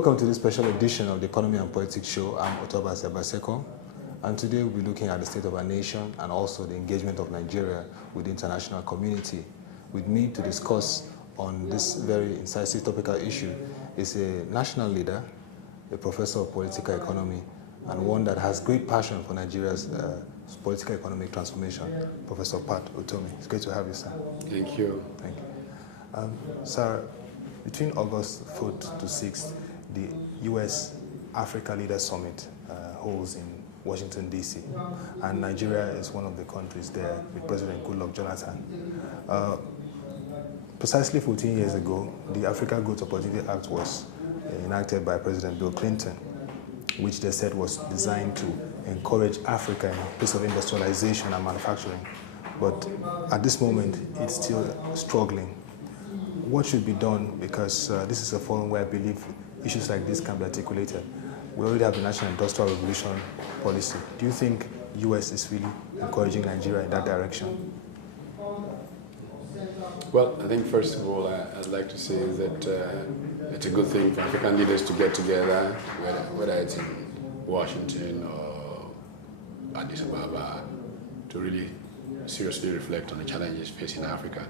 Welcome to this special edition of the Economy and Politics Show. I'm Otoba Sebaseko, and today we'll be looking at the state of our nation and also the engagement of Nigeria with the international community. With me to discuss on this very incisive topical issue is a national leader, a professor of political economy, and one that has great passion for Nigeria's political economic transformation, Professor Pat Utomi. It's great to have you, sir. Thank you. Thank you. Sir, between August 4th to 6th, the U.S. Africa Leaders Summit holds in Washington, D.C., and Nigeria is one of the countries there with President Goodluck Jonathan. Precisely 14 years ago, the Africa Growth Opportunity Act was enacted by President Bill Clinton, which they said was designed to encourage Africa in the place of industrialization and manufacturing. But at this moment, it's still struggling. What should be done? Because this is a forum where I believe issues like this can be articulated. We already have the National Industrial Revolution policy. Do you think the U.S. is really encouraging Nigeria in that direction? Well, I think first of all, I'd like to say that it's a good thing for African leaders to get together, whether it's in Washington or Addis Ababa, to really seriously reflect on the challenges facing Africa.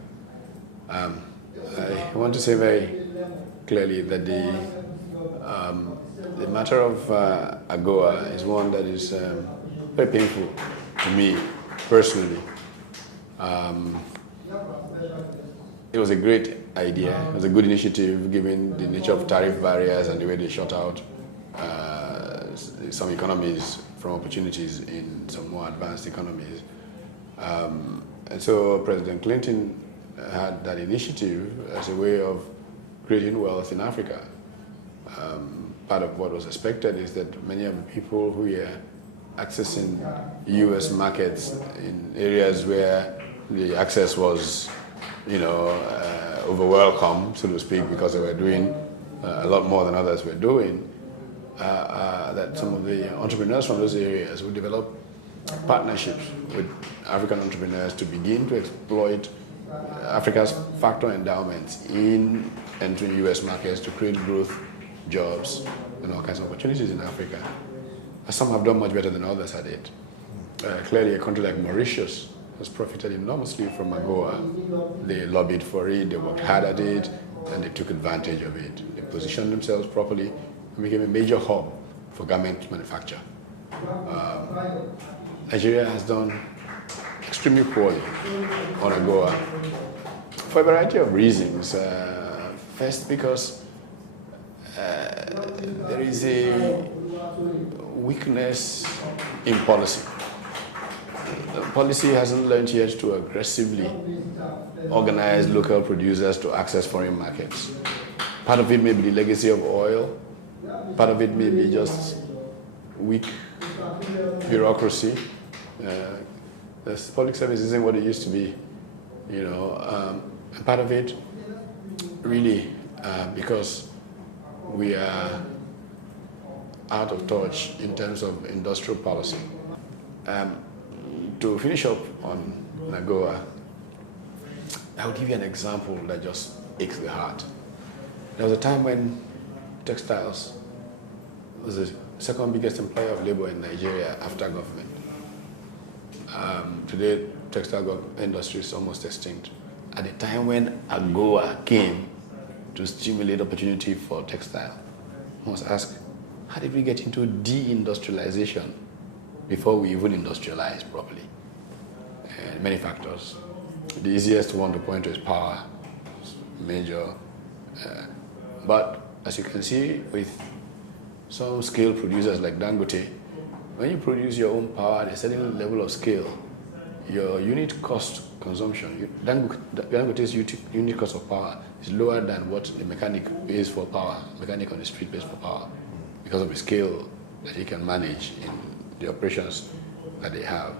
I want to say very clearly that the matter of AGOA is one that is very painful to me personally. It was a great idea. It was a good initiative given the nature of tariff barriers and the way they shut out some economies from opportunities in some more advanced economies. And so President Clinton had that initiative as a way of creating wealth in Africa. Part of what was expected is that many of the people who are accessing U.S. markets in areas where the access was, overwhelmed, so to speak, because they were doing a lot more than others were doing, that some of the entrepreneurs from those areas would develop partnerships with African entrepreneurs to begin to exploit Africa's factor endowments in entering U.S. markets to create growth, jobs, and all kinds of opportunities in Africa. Some have done much better than others at it. Clearly, a country like Mauritius has profited enormously from AGOA. They lobbied for it, they worked hard at it, and they took advantage of it. They positioned themselves properly and became a major hub for garment manufacture. Nigeria has done extremely poorly on AGOA for a variety of reasons. First, because there is a weakness in policy. The policy hasn't learned yet to aggressively organize local producers to access foreign markets. Part of it may be the legacy of oil. Part of it may be just weak bureaucracy. The public service isn't what it used to be, and part of it really because we are out of touch in terms of industrial policy. To finish up on AGOA, I'll give you an example that just aches the heart. There was a time when textiles was the second biggest employer of labor in Nigeria after government. Today, textile industry is almost extinct. At the time when AGOA came to stimulate opportunity for textile, I must ask, how did we get into deindustrialization before we even industrialize properly? And many factors. The easiest one to point to is power, major. But as you can see, with some scale producers like Dangote, when you produce your own power at a certain level of scale, your unit cost consumption, Dangote's unit cost of power is lower than what the mechanic pays for power, mechanic on the street pays for power, because of the scale that he can manage in the operations that they have.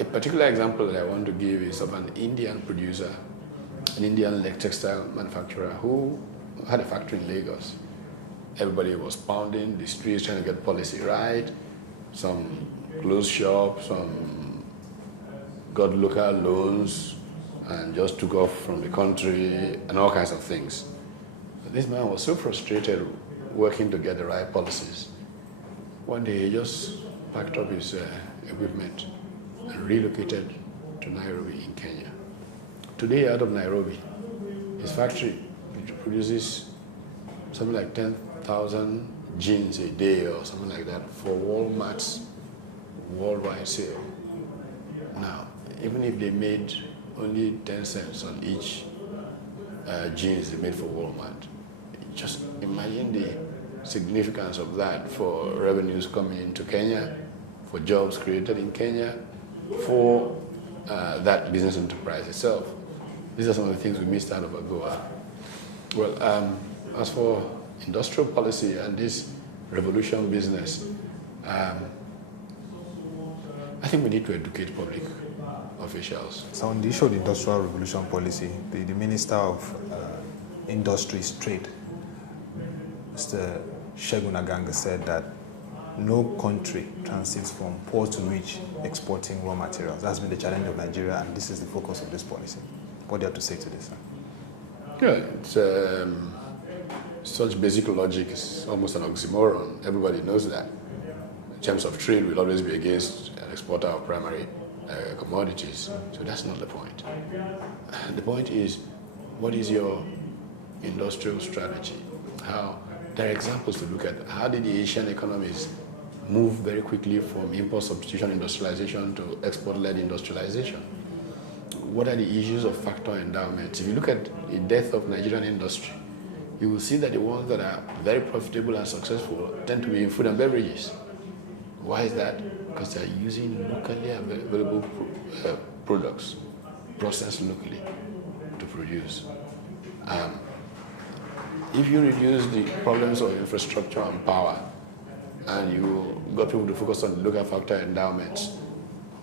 A particular example that I want to give is of an Indian producer, an Indian textile manufacturer who had a factory in Lagos. Everybody was pounding the streets trying to get policy right. Some closed shop, some got local loans and just took off from the country and all kinds of things. this man was so frustrated working to get the right policies. One day he just packed up his equipment and relocated to Nairobi in Kenya. Today, out of Nairobi, his factory produces something like 10,000 jeans a day or something like that for Walmart's worldwide sale. Now, even if they made only 10 cents on each jeans they made for Walmart, just imagine the significance of that for revenues coming into Kenya, for jobs created in Kenya, for that business enterprise itself. These are some of the things we missed out of AGOA. Well, as for industrial policy and this revolution business, I think we need to educate public officials. So on the issue of the industrial revolution policy, the Minister of Industries, Trade, Mr. Segun Aganga, said that no country transits from poor to rich exporting raw materials. That's been the challenge of Nigeria, and this is the focus of this policy. What do you have to say to this, sir? Yeah, such basic logic is almost an oxymoron. Everybody knows that. In terms of trade, we'll always be against an exporter of primary commodities. So that's not the point. The point is, what is your industrial strategy? There are examples to look at. How did the Asian economies move very quickly from import substitution industrialization to export-led industrialization? What are the issues of factor endowment? If you look at the death of Nigerian industry, you will see that the ones that are very profitable and successful tend to be in food and beverages. Why is that? Because they are using locally available products, processed locally to produce. If you reduce the problems of infrastructure and power, and you got people to focus on local factor endowments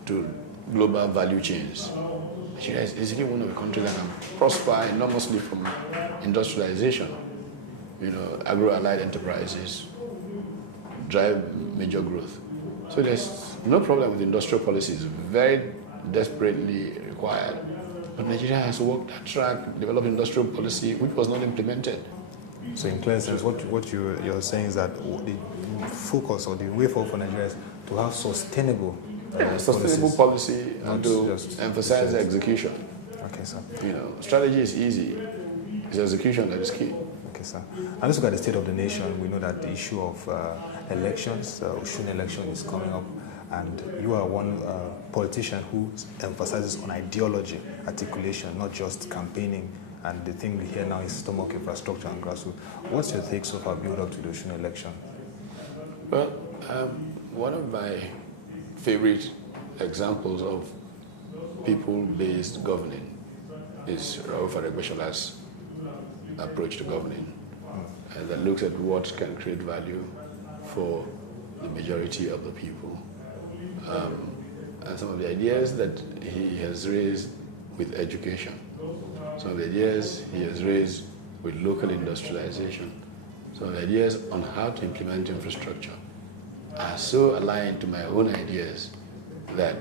to global value chains, Nigeria is easily one of the countries that can prosper enormously from industrialization. You know, agro-allied enterprises drive major growth. So there's no problem with industrial policies, very desperately required. But Nigeria has walked that track, developed industrial policy, which was not implemented. So in clear sense, what you're saying is that the focus or the way forward for Nigeria is to have sustainable policy and to emphasize execution. Okay, sir. You know, strategy is easy. It's execution that is key. Okay, sir. And let's look at the state of the nation. We know that the issue of elections, Osun election is coming up, and you are one politician who emphasizes on ideology, articulation, not just campaigning. And the thing we hear now is stomach infrastructure and grassroots. What's your take so far build up to the Osun election? Well, one of my favorite examples of people-based governing is Rauf Aregbesol's approach to governing, that looks at what can create value for the majority of the people. And some of the ideas that he has raised with education, some of the ideas he has raised with local industrialization, some of the ideas on how to implement infrastructure are so aligned to my own ideas that,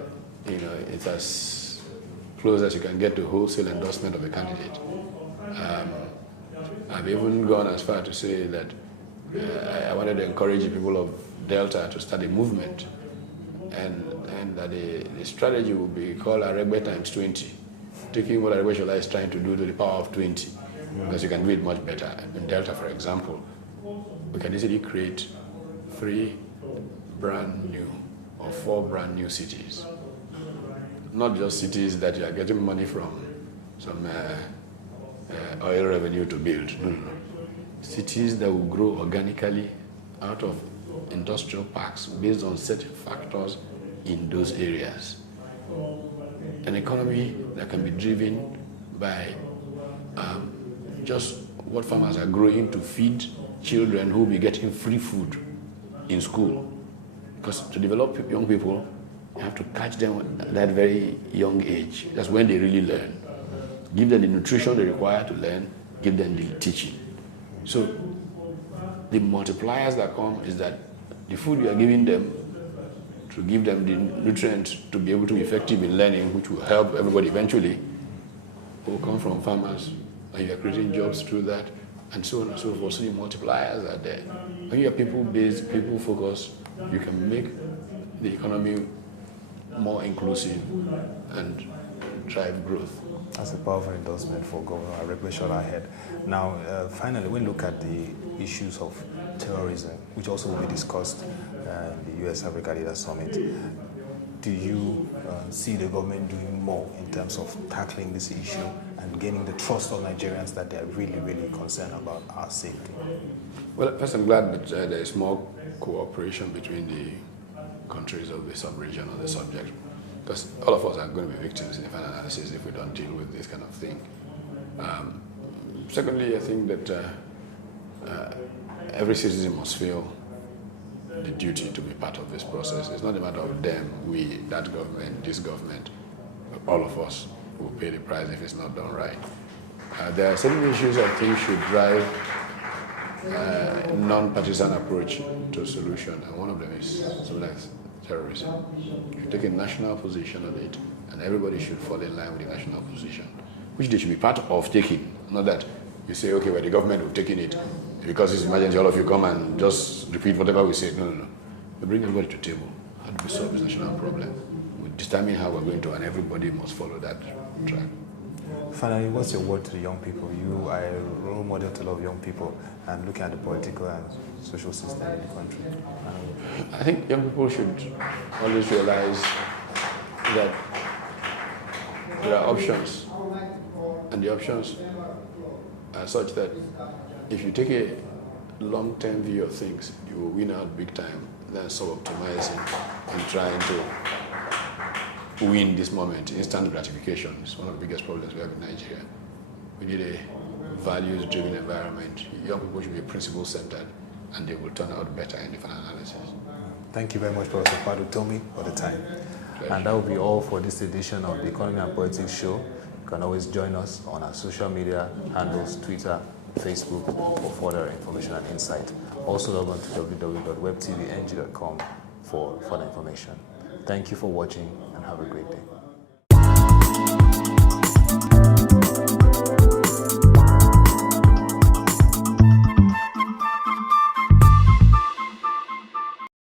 you know, it's as close as you can get to wholesale endorsement of a candidate. I've even gone as far to say that I wanted to encourage the people of Delta to start a movement, and that the strategy will be called Aregbe times 20, taking what Aregbesola is trying to do to the power of 20, because you can do it much better. In Delta, for example, we can easily create 3 brand new or 4 brand new cities. Not just cities that you are getting money from some oil revenue to build. No. Cities that will grow organically out of industrial parks based on certain factors in those areas. An economy that can be driven by just what farmers are growing to feed children who will be getting free food in school. Because to develop young people, you have to catch them at that very young age. That's when they really learn. Give them the nutrition they require to learn, give them the teaching. So the multipliers that come is that the food you are giving them to give them the nutrients to be able to be effective in learning, which will help everybody eventually, will come from farmers, and you are creating jobs through that. and so on and so forth. So the multipliers are there. When you are people-based, people-focused, you can make the economy more inclusive and drive growth. That's a powerful endorsement for Governor Aregbesola ahead. Now, finally, we look at the issues of terrorism, which also will be discussed in the US-Africa Leaders Summit. Do you see the government doing more in terms of tackling this issue and gaining the trust of Nigerians that they are really, really concerned about our safety? Well, first, I'm glad that there is more cooperation between the countries of the sub-region on the subject, because all of us are going to be victims in the final analysis if we don't deal with this kind of thing. Secondly, I think that every citizen must feel the duty to be part of this process. It's not a matter of them, we, that government, this government, all of us will pay the price if it's not done right. There are certain issues I think should drive a non-partisan approach to a solution, and one of them is something like terrorism. You take a national position on it, and everybody should fall in line with the national position, which they should be part of taking, not that you say, okay, well, the government will take it, because it's emergency, all of you come and just repeat whatever we say. No. We bring everybody to the table. How do we solve this national problem? We determine how we're going to, and everybody must follow that track. Finally, what's your word to the young people? You are a role model to a lot of young people, and looking at the political and social system in the country. I think young people should always realize that there are options, and the options are such that if you take a long-term view of things, you will win out big time than sub-optimizing and trying to win this moment. Instant gratification is one of the biggest problems we have in Nigeria. We need a values-driven environment. Young people should be principle-centered, and they will turn out better in the final analysis. Thank you very much, Prof Pat Utomi, for the time. Pleasure. And that will be all for this edition of the Economy and Politics Show. You can always join us on our social media handles, Twitter, Facebook, for further information and insight. Also log on to www.webtvng.com for further information. Thank you for watching and have a great day.